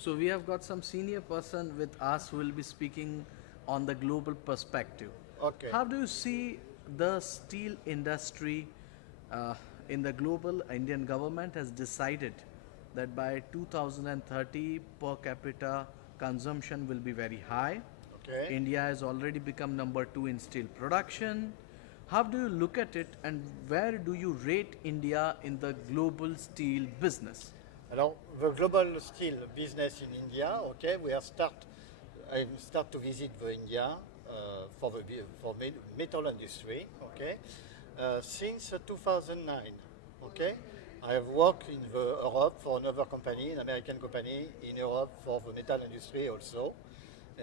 So we have got some senior person with us who will be speaking on the global perspective. Okay. How do you see the steel industry uh, in the global? Indian government has decided that by 2030 per capita consumption will be very high. Okay. India has already become number 2 in steel production. How do you look at it and where do you rate India in the global steel business? Alors, the global steel business in India, okay, I start to visit the India for metal industry, okay, since 2009, okay. I have worked in Europe for another company, an American company in Europe for the metal industry also,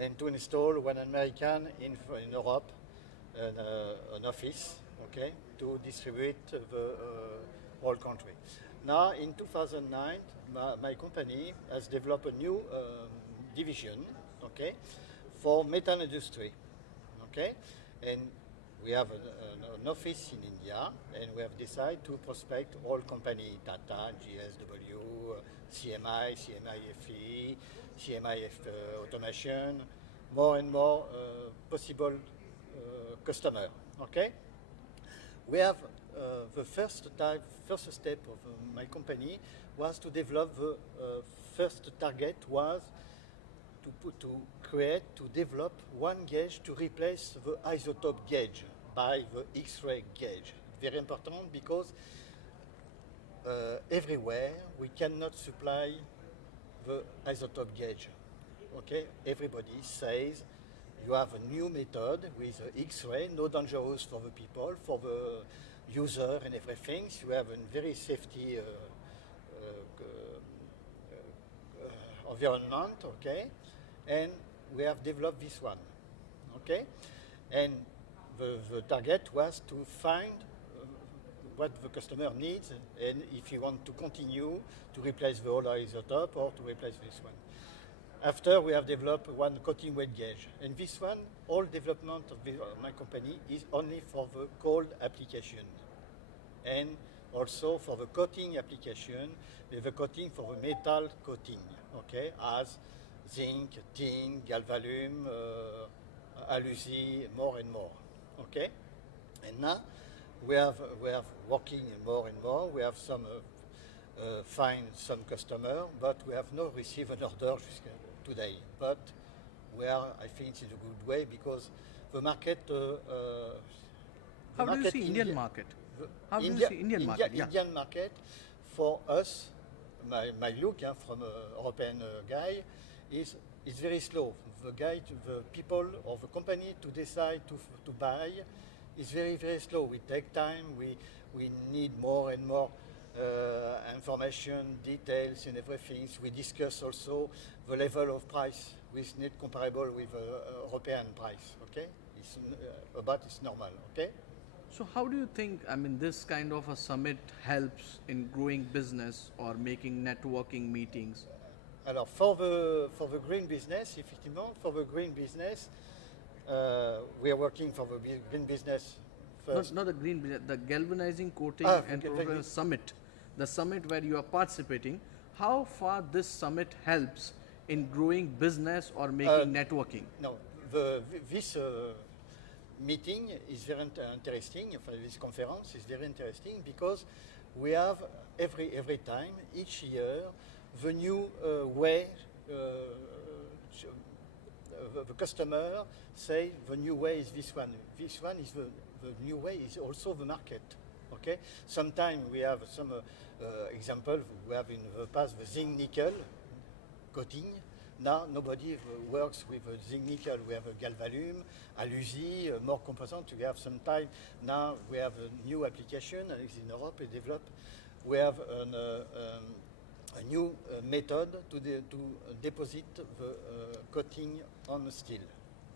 and to install one American in Europe an office, okay, to distribute the whole country. Now, in 2009, my company has developed a new division, okay, for metal industry, okay, and we have an office in India, and we have decided to prospect all company Tata, GSW, CMI, CMI-FE, CMI-F Automation, more and more possible customer. Okay, we have the first step of my company was to develop the first target was to develop one gauge to replace the isotope gauge by the X-ray gauge. Very important because everywhere we cannot supply the isotope gauge. Okay, everybody says you have a new method with X-ray, no dangerous for the people, for the user and everything. You have a very safety environment, okay? And we have developed this one, okay? And the target was to find what the customer needs and if you want to continue to replace the old isotope or to replace this one. After we have developed one coating weight gauge, and this one, all development of my company is only for the cold application, and also for the coating application, with the coating for the metal coating, okay, as zinc, tin, galvalume, alusi, more and more, okay. And now we have working more and more. We have some find some customer, but we have not received an order today. But we are, I think, it's in a good way because the market. How do you see Indian market? How do you see Indian market? Yeah. Indian market for us, my look from a European guy is very slow. The people or the company to decide to buy is very slow. We take time. We need more and more information, details, and everything. We discuss also the level of price, which is not comparable with European price. Okay, it's normal. Okay. So how do you think, I mean, this kind of a summit helps in growing business or making networking meetings? Alors, for the green business, effectivement, for the green business, we are working for the green business first. Not the green business, the galvanizing coating and program summit, the summit where you are participating. How far this summit helps in growing business or making networking? No, this meeting is very interesting. This conference is very interesting because we have every time, each year, the new way. The customer say the new way is this one. This one is the new way is also the market. Okay. Sometimes we have some example. We have in the past the zinc nickel coating. Now nobody works with zinc nickel. We have a galvalume, alusi, more composite. We have some time. Now we have a new application in Europe developed. We have a new method to deposit the coating on the steel.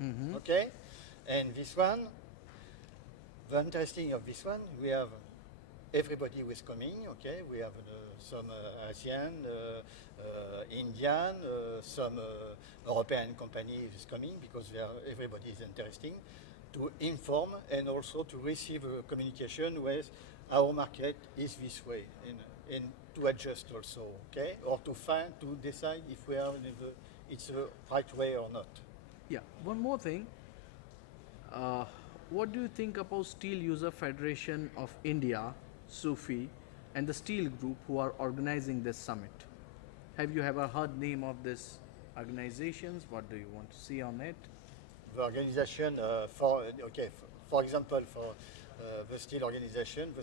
Mm-hmm. Okay, and this one, the interesting of this one, we have everybody who is coming. Okay, we have some Asian, Indian, some European company is coming because everybody is interesting to inform and also to receive communication with our market is this way. And and to adjust also, okay, or to decide if we are it's the right way or not. Yeah, one more thing. What do you think about Steel User Federation of India, SUFI, and the Steel Group who are organizing this summit? Have you ever heard name of these organizations? What do you want to see on it? The organization for example, for the steel organization,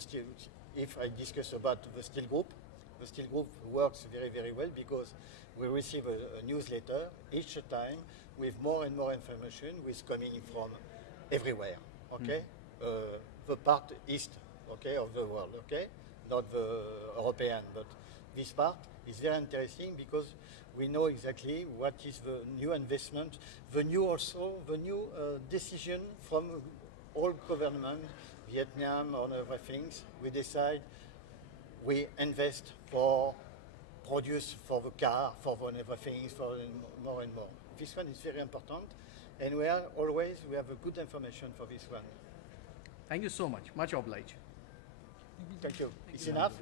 if I discuss about the steel group works very, very well because we receive a newsletter each time with more and more information which coming from everywhere, okay? The part east, okay, of the world, okay? Not the European, but this part is very interesting because we know exactly what is the new investment, the new decision from all government, Vietnam or other things. We decide we invest for produce for the car, for the other things, for more and more. This one is very important, and we have a good information for this one. Thank you so much. Much obliged. Thank you. It's enough.